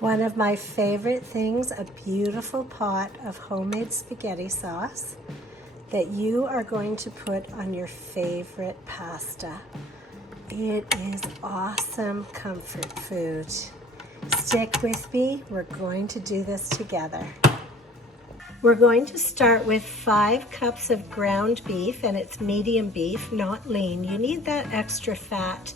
One of my favorite things, a beautiful pot of homemade spaghetti sauce that you are going to put on your favorite pasta. It is awesome comfort food. Stick with me, we're going to do this together. We're going to start with 5 cups of ground beef, and it's medium beef, not lean. You need that extra fat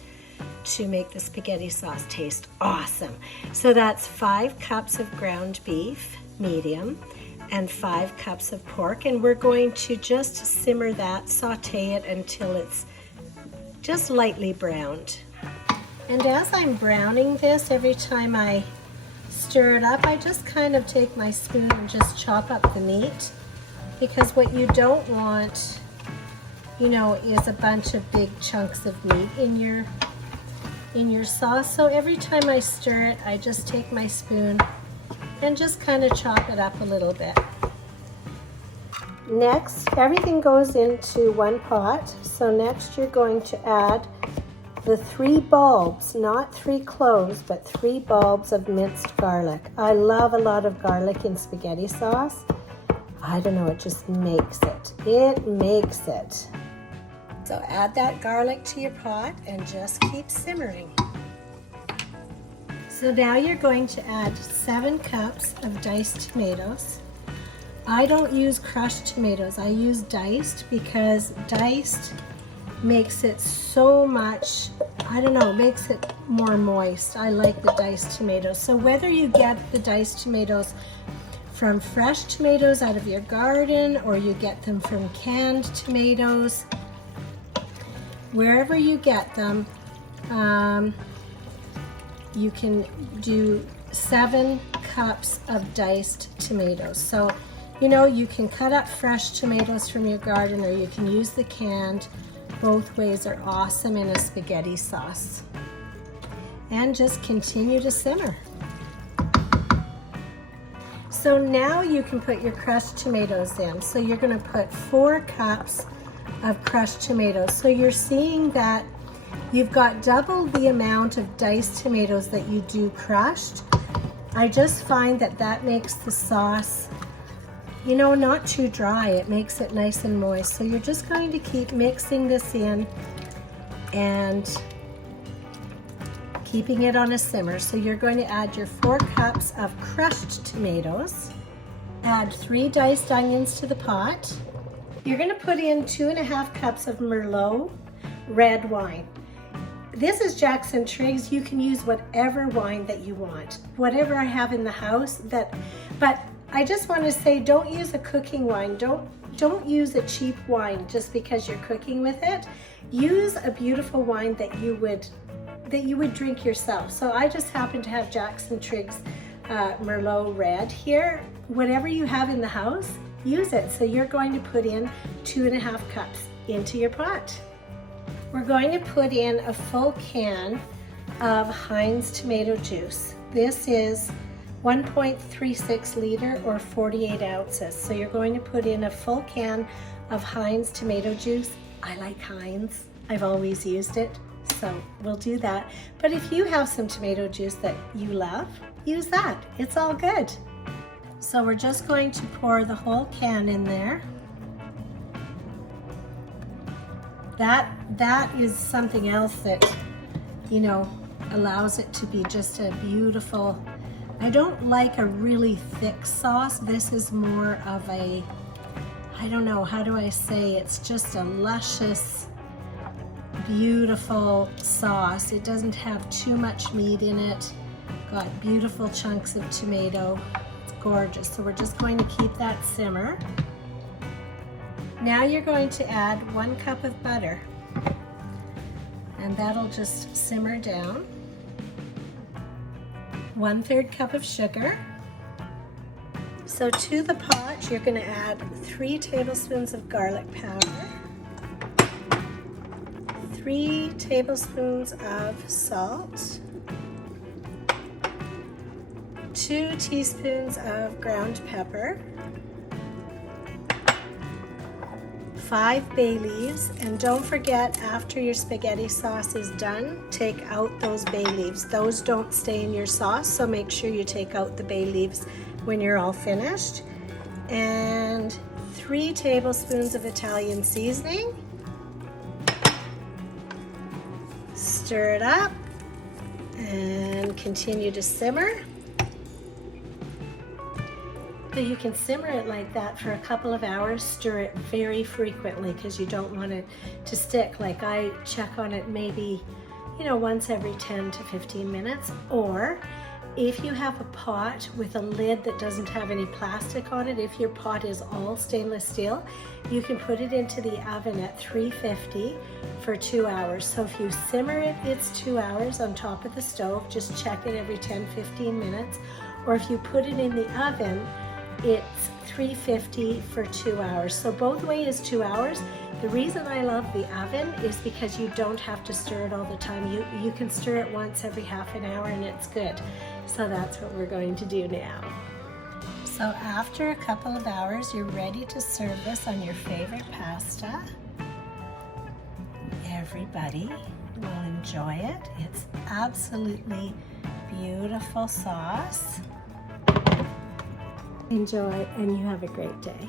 to make the spaghetti sauce taste awesome. So that's 5 cups of ground beef, medium, and 5 cups of pork, and we're going to just simmer that, saute it until it's just lightly browned. And as I'm browning this, every time I stir it up, I just kind of take my spoon and just chop up the meat, because what you don't want, you know, is a bunch of big chunks of meat in your sauce. So every time I stir it, I just take my spoon and just kind of chop it up a little bit. Next, everything goes into one pot. So next you're going to add the 3 bulbs, not 3 cloves, but 3 bulbs of minced garlic. I love a lot of garlic in spaghetti sauce. I don't know, it just makes it. It makes it. So add that garlic to your pot and just keep simmering. So now you're going to add 7 cups of diced tomatoes. I don't use crushed tomatoes, I use diced, because diced makes it so much, I don't know, makes it more moist. I like the diced tomatoes. So whether you get the diced tomatoes from fresh tomatoes out of your garden, or you get them from canned tomatoes, wherever you get them, you can do 7 cups of diced tomatoes. So, you know, you can cut up fresh tomatoes from your garden, or you can use the canned. Both ways are awesome in a spaghetti sauce. And just continue to simmer. So now you can put your crushed tomatoes in. So you're going to put 4 cups of crushed tomatoes. So you're seeing that you've got double the amount of diced tomatoes that you do crushed. I just find that that makes the sauce, you know, not too dry. It makes it nice and moist. So you're just going to keep mixing this in and keeping it on a simmer. So you're going to add your 4 cups of crushed tomatoes. Add 3 diced onions to the pot. You're going to put in 2.5 cups of Merlot red wine. This is Jackson Triggs. You can use whatever wine that you want, whatever I have in the house. But I just want to say, don't use a cooking wine. Don't use a cheap wine just because you're cooking with it. Use a beautiful wine that you would drink yourself. So I just happen to have Jackson Triggs Merlot red here. Whatever you have in the house, use it. So you're going to put in 2.5 cups into your pot. We're going to put in a full can of Heinz tomato juice. This is 1.36 liter or 48 ounces. So you're going to put in a full can of Heinz tomato juice. I like Heinz. I've always used it, so we'll do that. But if you have some tomato juice that you love, use that. It's all good. So we're just going to pour the whole can in there. That is something else that, you know, allows it to be just a beautiful, I don't like a really thick sauce. This is more of a, I don't know, how do I say, it's just a luscious, beautiful sauce. It doesn't have too much meat in it. Got beautiful chunks of tomato. It's gorgeous. So we're just going to keep that simmer. Now you're going to add 1 cup of butter, and that'll just simmer down. 1/3 cup of sugar. So to the pot, you're going to add 3 tablespoons of garlic powder, 3 tablespoons of salt, 2 teaspoons of ground pepper, 5 bay leaves, and don't forget, after your spaghetti sauce is done, take out those bay leaves. Those don't stay in your sauce, so make sure you take out the bay leaves when you're all finished. And 3 tablespoons of Italian seasoning. Stir it up and continue to simmer. So you can simmer it like that for a couple of hours. Stir it very frequently because you don't want it to stick. Like I check on it maybe, once every 10 to 15 minutes. Or if you have a pot with a lid that doesn't have any plastic on it, if your pot is all stainless steel, you can put it into the oven at 350 for 2 hours. So if you simmer it, it's 2 hours on top of the stove. Just check it every 10-15 minutes. Or if you put it in the oven, it's 350 for 2 hours. So both ways is 2 hours. The reason I love the oven is because you don't have to stir it all the time. You can stir it once every half an hour and it's good. So that's what we're going to do now. So after a couple of hours, you're ready to serve this on your favorite pasta. Everybody will enjoy it. It's absolutely beautiful sauce. Enjoy, and you have a great day.